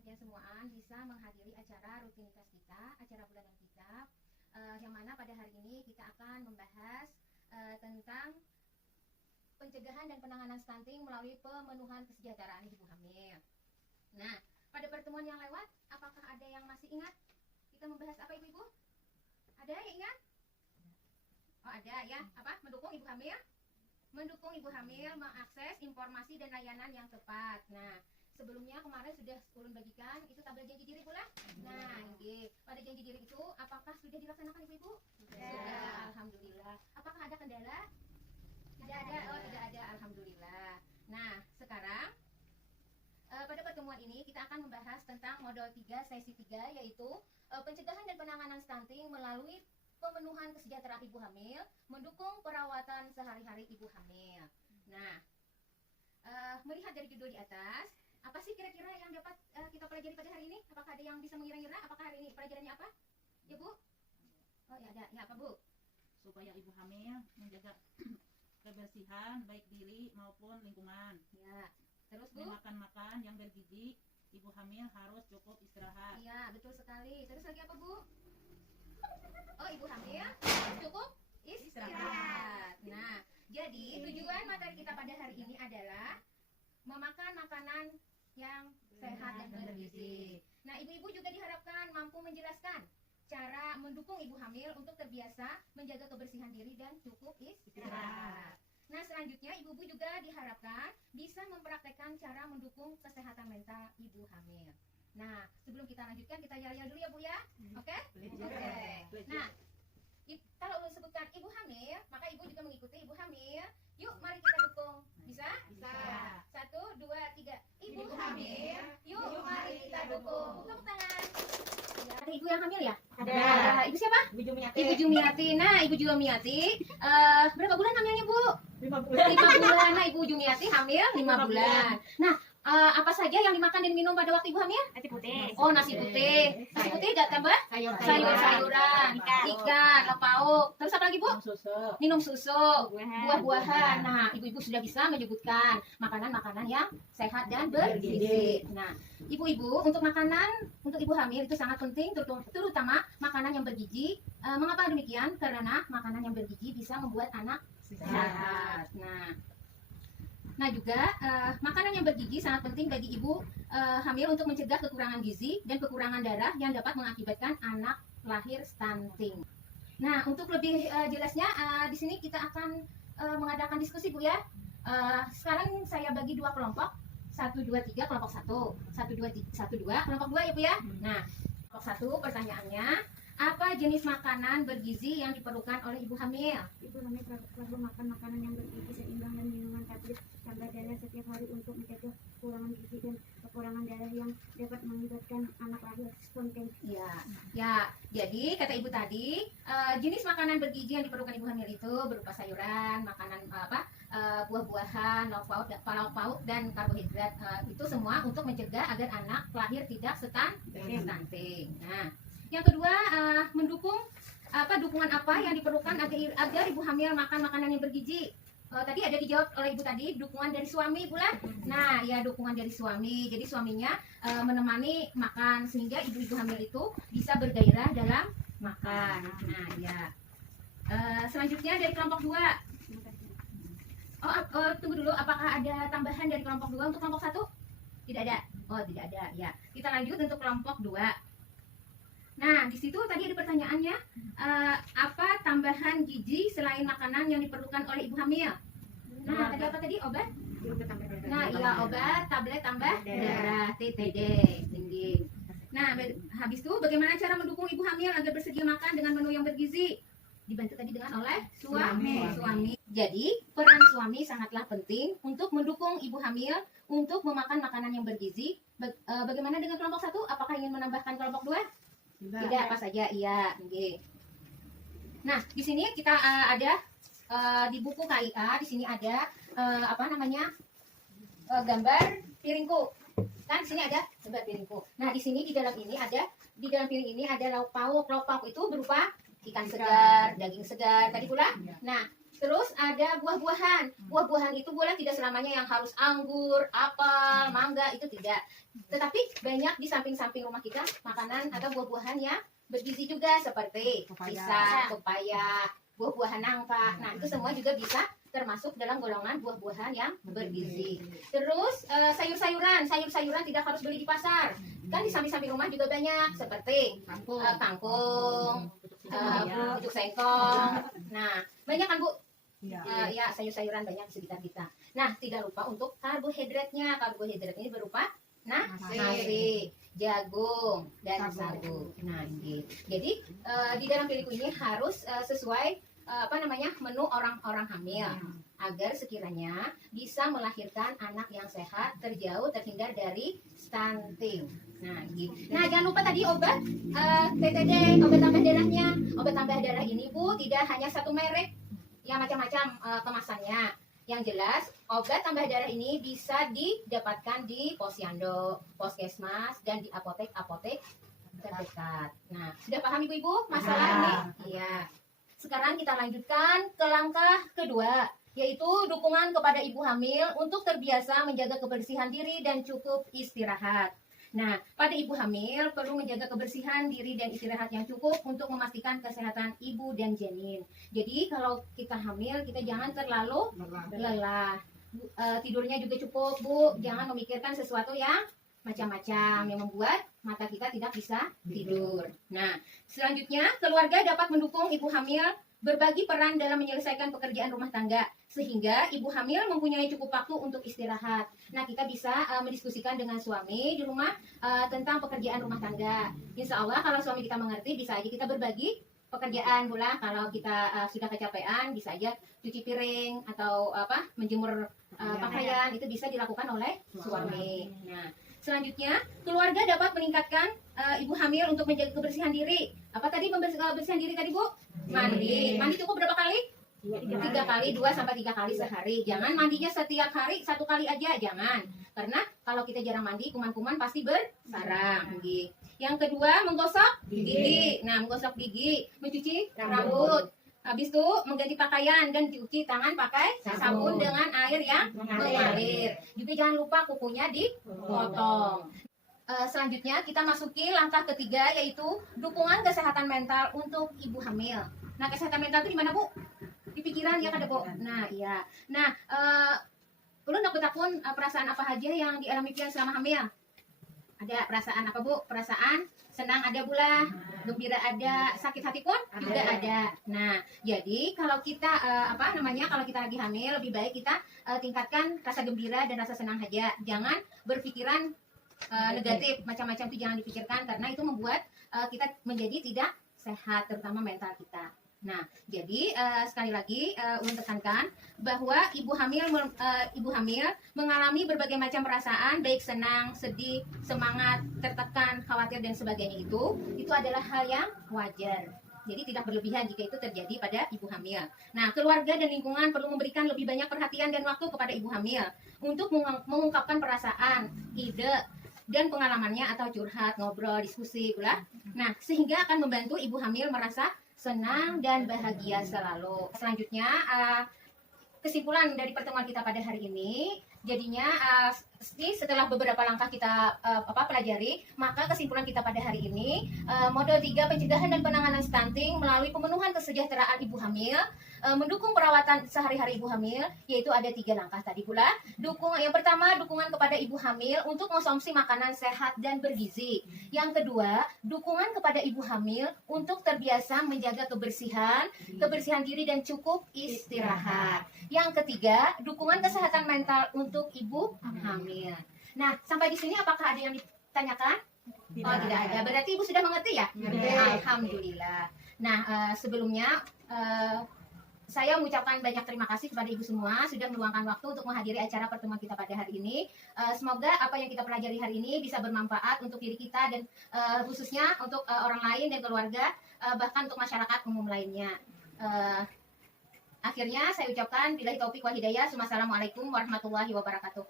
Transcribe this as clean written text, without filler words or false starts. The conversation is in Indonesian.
kalian semua bisa menghadiri acara rutinitas kita, acara bulanan kita, yang mana pada hari ini kita akan membahas tentang pencegahan dan penanganan stunting melalui pemenuhan kesejahteraan ibu hamil. Nah, pada pertemuan yang lewat, apakah ada yang masih ingat kita membahas apa ibu-ibu? Ada yang ingat? Oh ada ya, apa? Mendukung ibu hamil? Mendukung ibu hamil mengakses informasi dan layanan yang tepat. Nah, sebelumnya kemarin sudah ulun bagikan itu tabel janji diri pula. Nah, ini pada janji diri itu apakah sudah dilaksanakan ibu-ibu? Sudah, alhamdulillah. Apakah ada kendala? Tidak ada. Oh, tidak ada, alhamdulillah. Nah, sekarang pada pertemuan ini kita akan membahas tentang modul 3 sesi 3, yaitu pencegahan dan penanganan stunting melalui pemenuhan kesejahteraan ibu hamil, mendukung perawatan sehari-hari ibu hamil. Nah, melihat dari judul di atas, apa sih kira-kira yang dapat kita pelajari pada hari ini? Apakah ada yang bisa mengira-ngira? Apakah hari ini pelajarannya apa? Ya Bu? Oh ya ada. Ya apa Bu? Supaya ibu hamil menjaga kebersihan baik diri maupun lingkungan. Ya. Terus Bu? Makan yang bergizi, ibu hamil harus cukup istirahat. Iya, betul sekali. Terus lagi apa Bu? Oh, ibu hamil cukup istirahat. Nah, jadi tujuan materi kita pada hari ini adalah memakan makanan yang sehat dan bergizi. Nah, ibu-ibu juga diharapkan mampu menjelaskan cara mendukung ibu hamil untuk terbiasa menjaga kebersihan diri dan cukup istirahat. Nah, selanjutnya ibu-ibu juga diharapkan bisa mempraktekkan cara mendukung kesehatan mental ibu hamil. Nah, sebelum kita lanjutkan, kita yel-yel dulu ya Bu ya. Oke? Oke. Nah, kalau ulun sebutkan ibu hamil, maka ibu juga mengikuti ibu hamil. Yuk, mari kita dukung. Bisa? Bisa. 1, 2, 3. Ibu hamil, yuk mari kita dukung. Tepuk tangan. Ya, ada ibu yang hamil ya? Ada. Ibu siapa? Ibu Jumiati. Ibu Jumiati. Nah, Ibu Jumiati, berapa bulan hamilnya Bu? 5 bulan. 5 bulan. Nah, Ibu Jumiati hamil 5 bulan. Nah, apa saja yang dimakan dan minum pada waktu ibu hamil? Nasi putih. Oh, nasi putih. Nasi putih gak tambah? Sayur-sayuran, ikan, lauk pauk. Terus apa lagi Bu? Susu. Minum susu, buah-buahan. Nah, ibu-ibu sudah bisa menyebutkan makanan-makanan yang sehat dan bergizi. Nah, ibu-ibu untuk makanan untuk ibu hamil itu sangat penting, terutama makanan yang bergizi. Mengapa demikian? Karena makanan yang bergizi bisa membuat anak sehat. Nah juga makanan yang bergizi sangat penting bagi ibu hamil untuk mencegah kekurangan gizi dan kekurangan darah yang dapat mengakibatkan anak lahir stunting. Nah, untuk lebih jelasnya di sini kita akan mengadakan diskusi Bu ya. Sekarang saya bagi 2 kelompok, 1, 2, 3 kelompok 1, 1, 2, 2 kelompok 2 ya Bu ya. Nah, kelompok 1 pertanyaannya, apa jenis makanan bergizi yang diperlukan oleh ibu hamil? Ibu hamil perlu makan makanan yang bergizi seimbang dan minuman tablet tambah darah setiap hari untuk mencegah kekurangan gizi dan kekurangan darah yang dapat mengakibatkan anak lahir stunting. Ya. Jadi kata ibu tadi, jenis makanan bergizi yang diperlukan ibu hamil itu berupa sayuran, makanan buah-buahan, lauk pauk dan karbohidrat. Itu semua untuk mencegah agar anak lahir tidak stunting. Nah, yang kedua, mendukung dukungan apa yang diperlukan agar ibu hamil makan makanan yang bergizi? Tadi ada dijawab oleh ibu tadi, dukungan dari suami pula. Nah, ya dukungan dari suami. Jadi suaminya menemani makan sehingga ibu-ibu hamil itu bisa bergairah dalam makan. Nah, ya. Selanjutnya dari kelompok 2. Tunggu dulu, apakah ada tambahan dari kelompok 2 untuk kelompok 1? Tidak ada. Oh, tidak ada. Ya. Kita lanjut untuk kelompok 2. Nah, di situ tadi ada pertanyaannya, apa tambahan gizi selain makanan yang diperlukan oleh ibu hamil? Nah, tadi apa tadi? Obat? Nah, iya obat, tablet tambah darah, TTD, tinggi. Nah, habis itu bagaimana cara mendukung ibu hamil agar bersedia makan dengan menu yang bergizi? Dibantu tadi dengan oleh suami. Jadi, peran suami sangatlah penting untuk mendukung ibu hamil untuk memakan makanan yang bergizi. Bagaimana dengan kelompok 1? Apakah ingin menambahkan kelompok 2? Tidak, apa saja, iya. Nah, di sini kita ada di buku KIA, di sini ada gambar piringku. Kan di sini ada gambar piringku. Nah, di sini di dalam piring ini ada lauk pauk. Lauk pauk itu berupa ikan segar, daging segar tadi pula. Nah, Terus ada buah-buahan. Buah-buahan itu boleh tidak selamanya yang harus anggur, apel, mangga, itu tidak. Tetapi banyak di samping-samping rumah kita makanan atau buah-buahan yang bergizi juga seperti pisang, pepaya, buah-buahan nangka. Nah, itu semua juga bisa termasuk dalam golongan buah-buahan yang bergizi. Terus sayur-sayuran, sayur-sayuran tidak harus beli di pasar. Kan di samping-samping rumah juga banyak seperti kangkung, pucuk sengkong. Nah, banyak kan Bu? Ya, sayur-sayuran banyak di sekitar kita. Nah, tidak lupa untuk karbohidratnya. Karbohidrat ini berupa nasi, jagung, dan sagu. Nah, gitu. Jadi di dalam pilihku ini harus sesuai menu orang-orang hamil agar sekiranya bisa melahirkan anak yang sehat, terhindar dari stunting. Nah, gitu. Nah, jangan lupa tadi obat TTD, obat tambah darahnya. Obat tambah darah ini Bu tidak hanya satu merek, ya macam-macam kemasannya. Yang jelas obat tambah darah ini bisa didapatkan di posyandu, puskesmas, dan di apotek-apotek terdekat. Nah, sudah paham Ibu-ibu masalah ini? Iya. Sekarang kita lanjutkan ke langkah kedua, yaitu dukungan kepada ibu hamil untuk terbiasa menjaga kebersihan diri dan cukup istirahat. Nah, pada ibu hamil perlu menjaga kebersihan diri dan istirahat yang cukup untuk memastikan kesehatan ibu dan janin. Jadi kalau kita hamil, kita jangan terlalu lelah. Tidurnya juga cukup, Bu. Jangan memikirkan sesuatu yang macam-macam yang membuat mata kita tidak bisa tidur. Nah, selanjutnya keluarga dapat mendukung ibu hamil berbagi peran dalam menyelesaikan pekerjaan rumah tangga sehingga ibu hamil mempunyai cukup waktu untuk istirahat. Nah, kita bisa mendiskusikan dengan suami di rumah tentang pekerjaan rumah tangga. Insya Allah kalau suami kita mengerti, bisa aja kita berbagi pekerjaan pula. Kalau kita sudah kecapean, bisa aja cuci piring atau menjemur pakaian, itu bisa dilakukan oleh suami. Nah, selanjutnya, keluarga dapat meningkatkan ibu hamil untuk menjaga kebersihan diri. Apa tadi kebersihan diri tadi Bu? Mandi. Mandi cukup berapa kali? 3 kali, 2 sampai 3 kali sehari. Jangan mandinya setiap hari 1 kali aja, jangan. Karena kalau kita jarang mandi, kuman-kuman pasti bersarang. Yang kedua, menggosok gigi. Nah, menggosok gigi, mencuci rambut. Habis itu mengganti pakaian dan cuci tangan pakai sabun dengan air yang mengalir. Juga jangan lupa kukunya dipotong. Selanjutnya kita masuki langkah ketiga, yaitu dukungan kesehatan mental untuk ibu hamil. Nah, kesehatan mental itu di mana Bu? Di pikiran ya kan Bu? Nah, iya. Nah, ulun takut perasaan apa aja yang dialami pian selama hamil? Ada perasaan apa Bu? Perasaan senang ada pula, gembira ada, sakit hati pun juga ada. Nah, jadi kalau kita kalau kita lagi hamil, lebih baik kita tingkatkan rasa gembira dan rasa senang saja. Jangan berpikiran negatif, macam-macam itu jangan dipikirkan karena itu membuat kita menjadi tidak sehat, terutama mental kita. Nah, jadi sekali lagi ulun tekankan bahwa ibu hamil mengalami berbagai macam perasaan, baik senang, sedih, semangat, tertekan, khawatir dan sebagainya. Itu adalah hal yang wajar. Jadi tidak berlebihan jika itu terjadi pada ibu hamil. Nah, keluarga dan lingkungan perlu memberikan lebih banyak perhatian dan waktu kepada ibu hamil untuk mengungkapkan perasaan, ide, dan pengalamannya atau curhat, ngobrol, diskusi pula. Nah, sehingga akan membantu ibu hamil merasa senang dan bahagia selalu. Selanjutnya, kesimpulan dari pertemuan kita pada hari ini, jadinya setelah beberapa langkah kita pelajari, maka kesimpulan kita pada hari ini, model 3 pencegahan dan penanganan stunting melalui pemenuhan kesejahteraan ibu hamil, mendukung perawatan sehari-hari ibu hamil, yaitu ada 3 langkah tadi pula. Yang pertama, dukungan kepada ibu hamil untuk mengonsumsi makanan sehat dan bergizi. Yang kedua, dukungan kepada ibu hamil untuk terbiasa menjaga kebersihan diri dan cukup istirahat. Yang ketiga, dukungan kesehatan mental untuk ibu hamil. Nah, sampai di sini apakah ada yang ditanyakan? Oh, tidak ada. Berarti ibu sudah mengerti ya? Alhamdulillah. Nah, sebelumnya saya mengucapkan banyak terima kasih kepada ibu semua sudah meluangkan waktu untuk menghadiri acara pertemuan kita pada hari ini. Semoga apa yang kita pelajari hari ini bisa bermanfaat untuk diri kita dan khususnya untuk orang lain dan keluarga, bahkan untuk masyarakat umum lainnya. Akhirnya saya ucapkan billahi taufik wal hidayah. Wassalamualaikum warahmatullahi wabarakatuh.